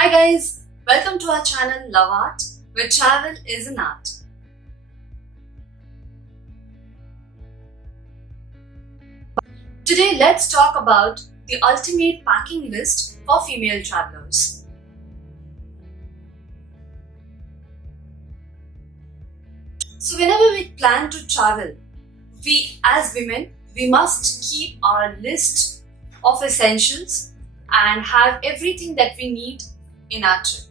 Hi guys, welcome to our channel Love Art, where travel is an art. Today let's talk about the ultimate packing list for female travelers. So whenever we plan to travel, we as women, we must keep our list of essentials and have everything that we need in our trip.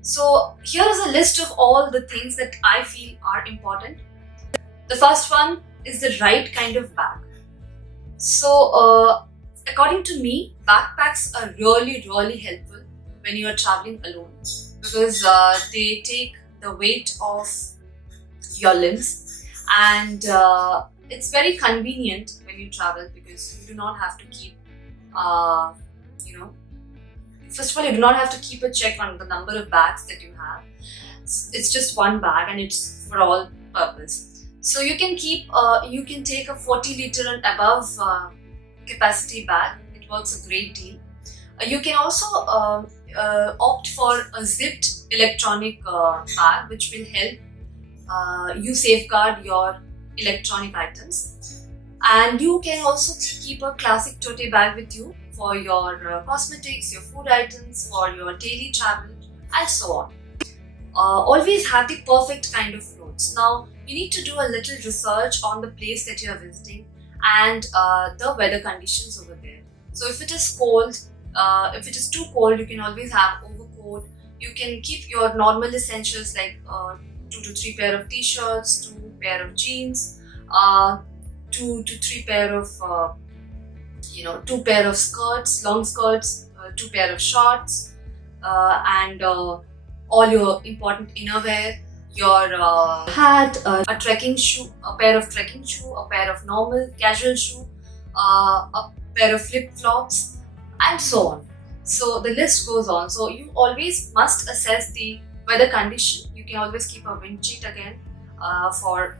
So here is a list of all the things that I feel are important. The first one is the right kind of bag. So according to me, backpacks are really helpful when you are traveling alone because they take the weight of your limbs and it's very convenient when you travel because you do not have to keep first of all, you do not have to keep a check on the number of bags that you have. It's just one bag and it's for all purpose. So you can take a 40 liter and above capacity bag. It works a great deal. You can also opt for a zipped electronic bag, which will help you safeguard your electronic items. And you can also keep a classic tote bag with you for your cosmetics, your food items, for your daily travel, and so on. Always have the perfect kind of clothes. Now, you need to do a little research on the place that you are visiting and the weather conditions over there. So if it is cold, if it is too cold, you can always have overcoat. You can keep your normal essentials like 2 to 3 pair of t-shirts, 2 pair of jeans, 2 to 3 pair of 2 pair of skirts, long skirts, 2 pair of shorts, and all your important innerwear, your hat, a trekking shoe, a pair of trekking shoe, a pair of normal casual shoe, a pair of flip-flops, and so on. So the list goes on. So you always must assess the weather condition. You can always keep a wind sheet again for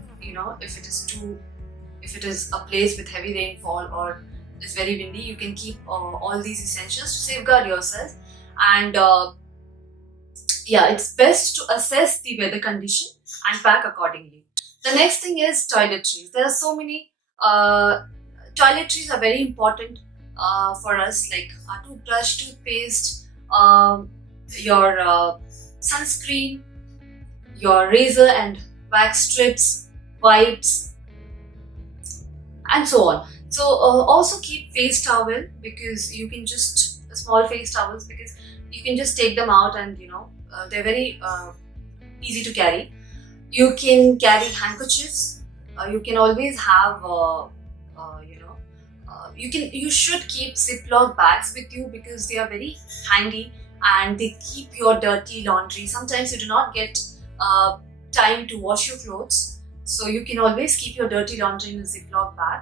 if it is a place with heavy rainfall or it's very windy, you can keep all these essentials to safeguard yourself. And it's best to assess the weather condition and pack accordingly. The next thing is toiletries. There are so many toiletries are very important for us, like a toothbrush, toothpaste, your sunscreen, your razor and wax strips, wipes, and so on. So also keep face towel because you can just small face towels because you can just take them out and they're very easy to carry. You can carry handkerchiefs. You can always have you should keep Ziploc bags with you because they are very handy and they keep your dirty laundry. Sometimes you do not get time to wash your clothes, so you can always keep your dirty laundry in a Ziploc bag.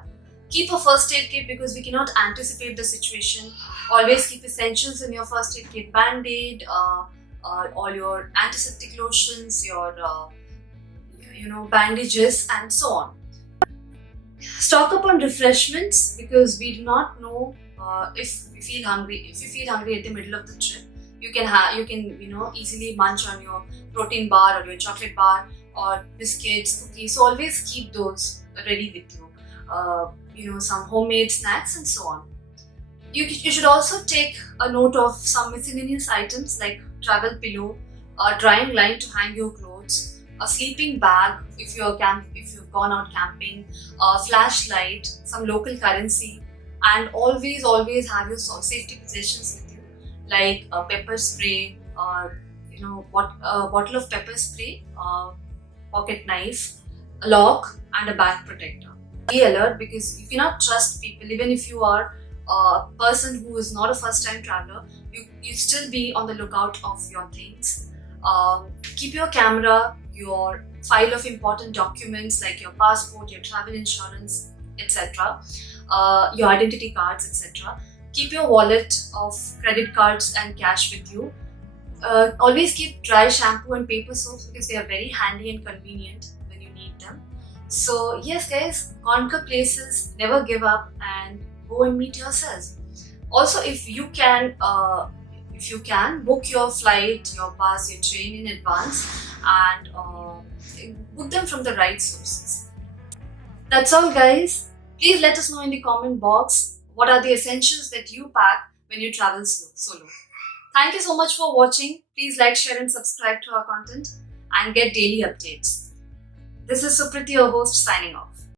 Keep a first aid kit because we cannot anticipate the situation. Always keep essentials in your first aid kit: Band-Aid, all your antiseptic lotions, your bandages, and so on. Stock up on refreshments because we do not know if we feel hungry. If you feel hungry at the middle of the trip, you can easily munch on your protein bar or your chocolate bar or biscuits, cookies. So always keep those ready with you. Some homemade snacks and so on. You should also take a note of some miscellaneous items like travel pillow, a drying line to hang your clothes, a sleeping bag if you've gone out camping, a flashlight, some local currency, and always have your safety possessions with you like a pepper spray, a bottle of pepper spray, a pocket knife, a lock, and a bag protector. Be alert because you cannot trust people. Even if you are a person who is not a first-time traveler, you still be on the lookout of your things. Keep your camera, your file of important documents like your passport, your travel insurance, etc., your identity cards, etc. Keep your wallet of credit cards and cash with you. Always keep dry shampoo and paper soaps because they are very handy and convenient when you need them. So yes guys, conquer places, never give up, and go and meet yourselves. Also, if you can if you can, book your flight, your bus, your train in advance, and book them from the right sources. That's all, guys. Please let us know in the comment box what are the essentials that you pack when you travel solo. Thank you so much for watching. Please like, share, and subscribe to our content and get daily updates. This is Supriti, your host, signing off.